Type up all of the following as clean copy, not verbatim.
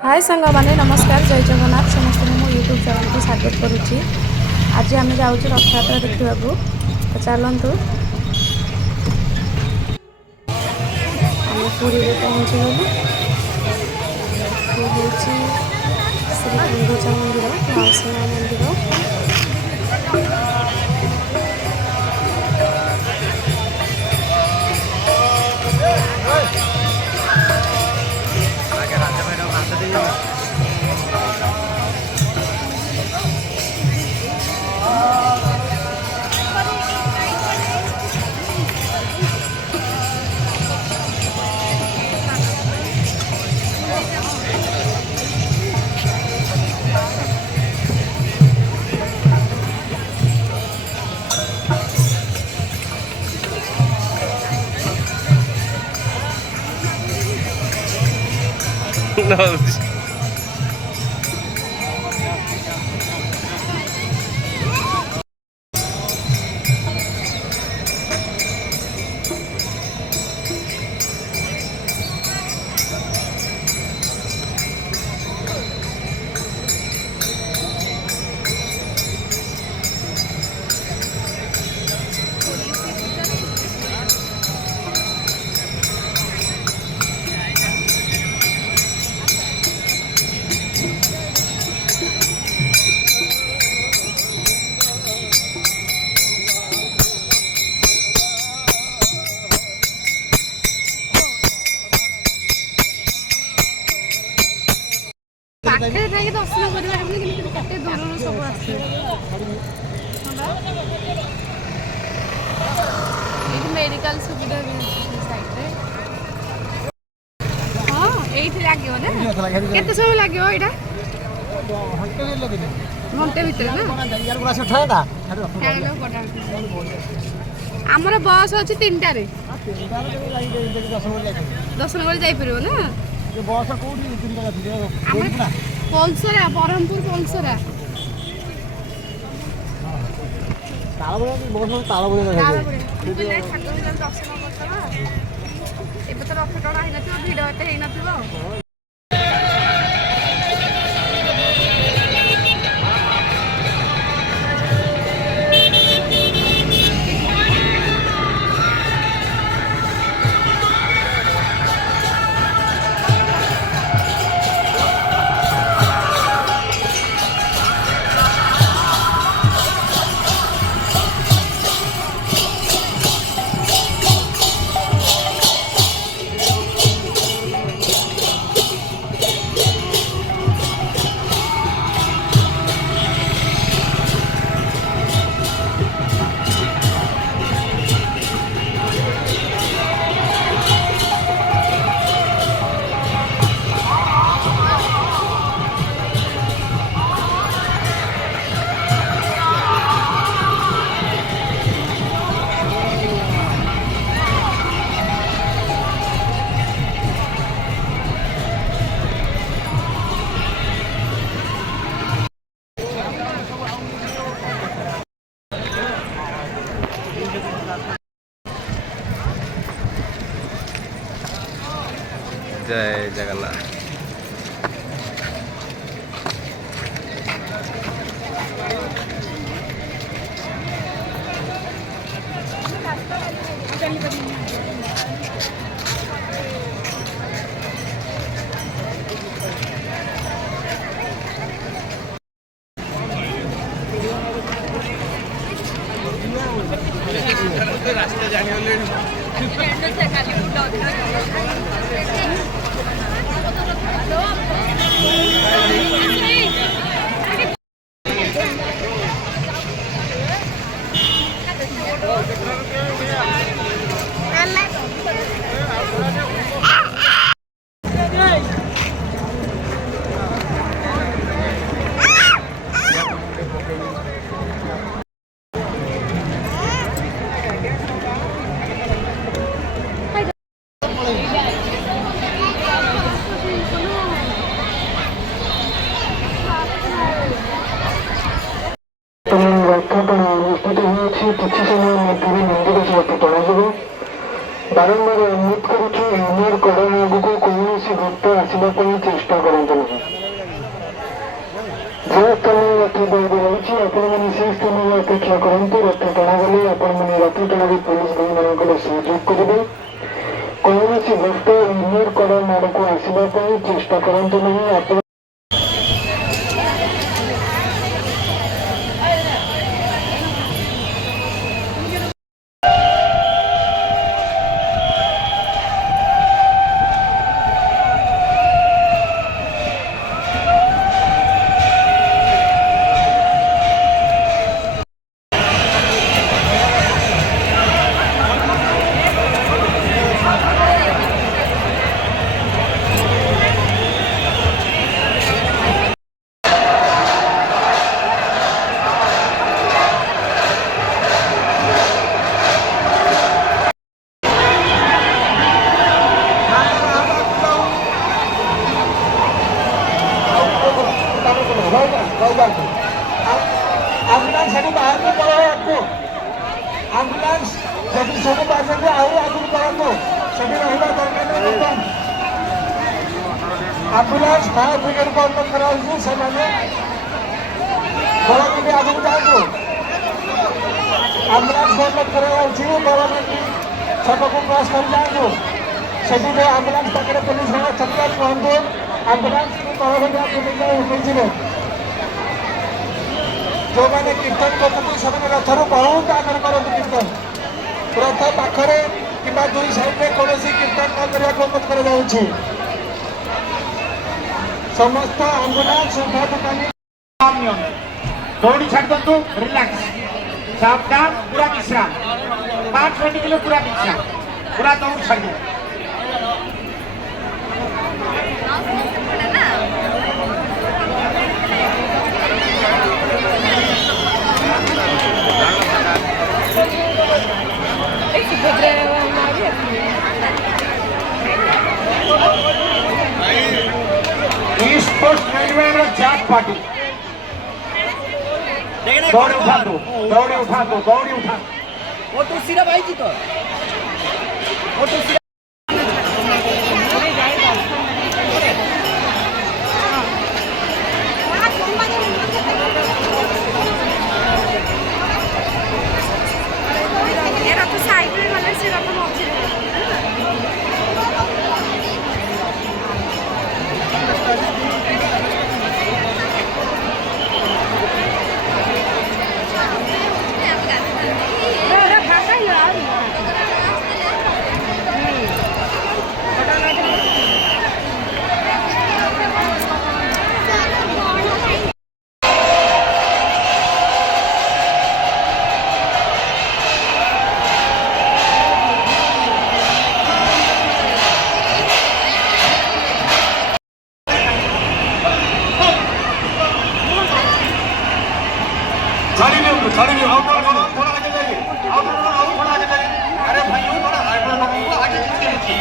हाय सांग माने नमस्कार जय जगन्नाथ समस्त मो यूट्यूब चैनल को स्वागत करुच्ची। आज आम जाऊँ रथ यात्रा देखा तो चलतु आम पुरी में पहुँची गलु। ये हूँ श्री गुंडीचा मंदिर मौसी माँ मंदिर। No. पाखे जाके दर्शन करें केते दूर सब आस मेडिकल सुविधा भी साइड हाँ ये लगे ना केते समय लगे यहाँ घंटे भितर ना आमर बस अच्छी 3टार दर्शन कर जापर ना पलसरा बरहमपुर पलसरा दर्शन कर तो रथ टଣା ହେଇନଥିବ ଭିଡ଼ ଏତେ ହେଇନଥିବ। जय जगन्नाथ। रास्ता जाने କିଛି ସମୟ ମଧ୍ୟରେ ମନ୍ଦିର ମତେ ଟଣାଯିବ। ବାରମ୍ବାର ଅନୁରୋଧ କରୁଛୁ ୟୁନିୟନ କଡ଼ମ ଆଗକୁ କୌଣସି ଭକ୍ତ ଆସିବା ପାଇଁ ଚେଷ୍ଟା କରନ୍ତୁ ନାହିଁ। ଚିନ୍ତା କରନ୍ତୁ ନାହିଁ। ଆପଣ आम्बुलांस सेठी बाहर को पड़ा है आपको आम्बुलांस सेठी सब पार्टी आगे आगे पड़ो सेठी रहा दरकार नहीं बर्तमान आम्बुलांस फायर ब्रिगेड को अनुरोध कराऊँ से बड़गंडी आगे जातु आम्बुलांस को अनुरोध कराऊँ बड़गंडी छक को क्रॉस कर जातु सेठी आम्बुलांस पाखे पुलिस चक्कर कहतु आम्बुलांस बड़गंडी आपको जो मैंने कीर्तन करते से रथर बहुत आगे करूँ कीर्तन रथ पाखे कि दुई साइड कौन कीर्तन न करने को अनुरोध कर समस्त आम्बुलांस दौड़ी छाड़ दो रिलैक्स सावधान पूरा विश्राम 5 मिनट के लिए पूरा विश्राम पूरा दौड़ छाड़ दो ईस्ट कोस्ट रेलवे में जाट पार्टी दौड़े उठा दो दौड़े उठा दो दौड़े उठा वो तो सिर्फ आई थी तो वो तो थोड़ा आगे जाइए थोड़ा आगे जाइए अरे भाइयों थोड़ा आगे पीछे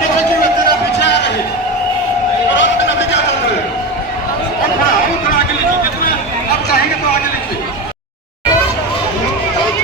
पीछे पीछे आ रही अभी क्या चल रहे हैं थोड़ा आगे लीजिए जितना आप चाहेंगे तो आगे लीजिए आगे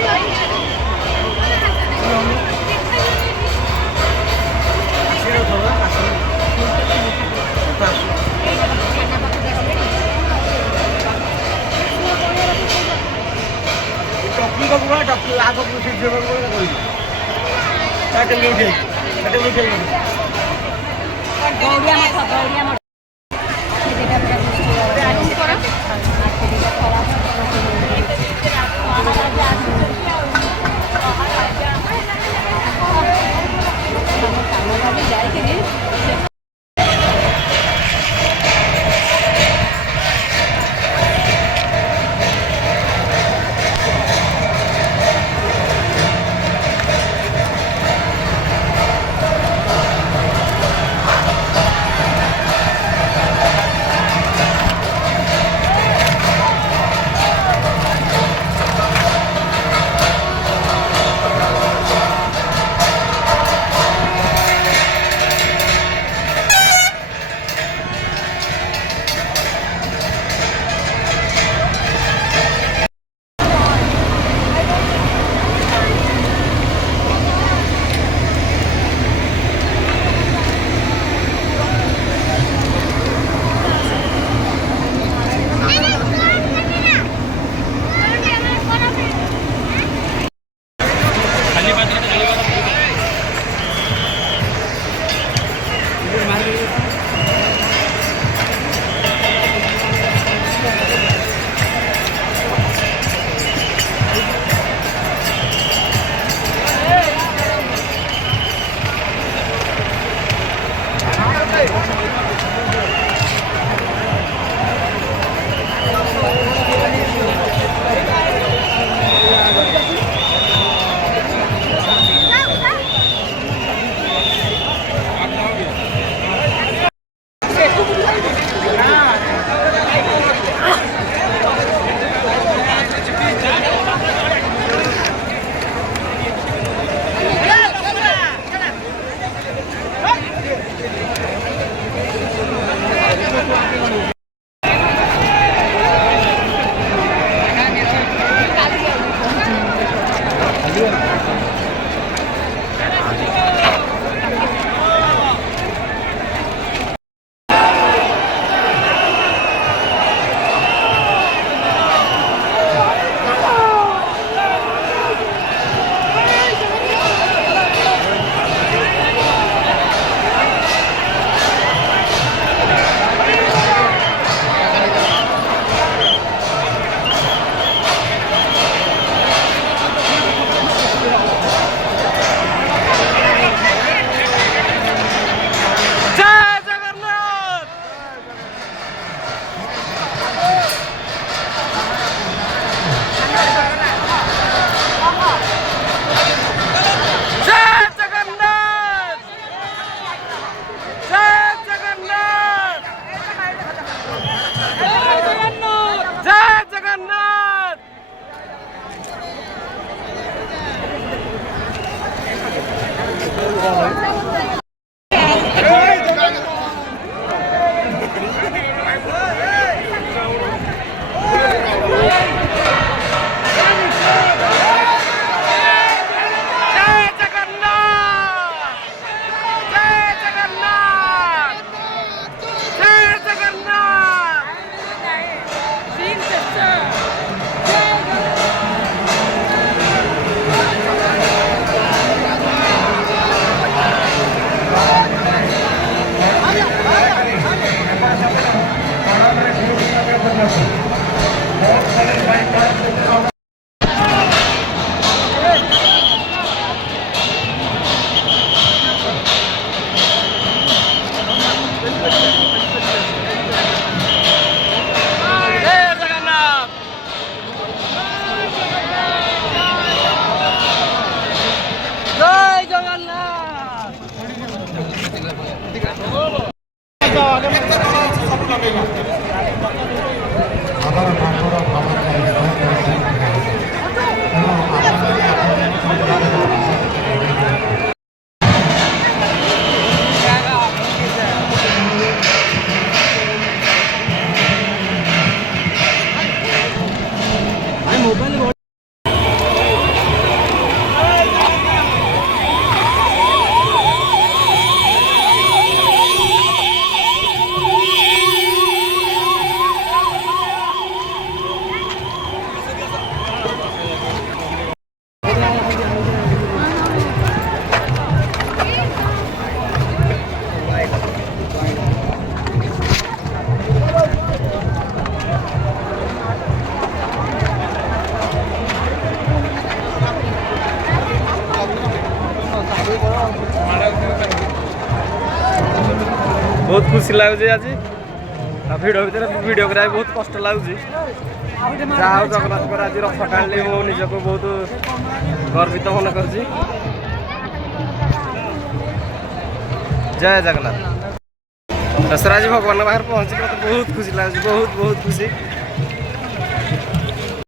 बहुत खुशी लगुच आज भिड़ भितर वीडियो करा बहुत कष्ट लगुच जहाँ जगन्नाथ आज रथ टाणी मो निजक बहुत गर्वित मन कर जय जगन्नाथ दशहरा आज भगवान पाखे पहुँची बहुत खुशी लगे बहुत बहुत खुशी।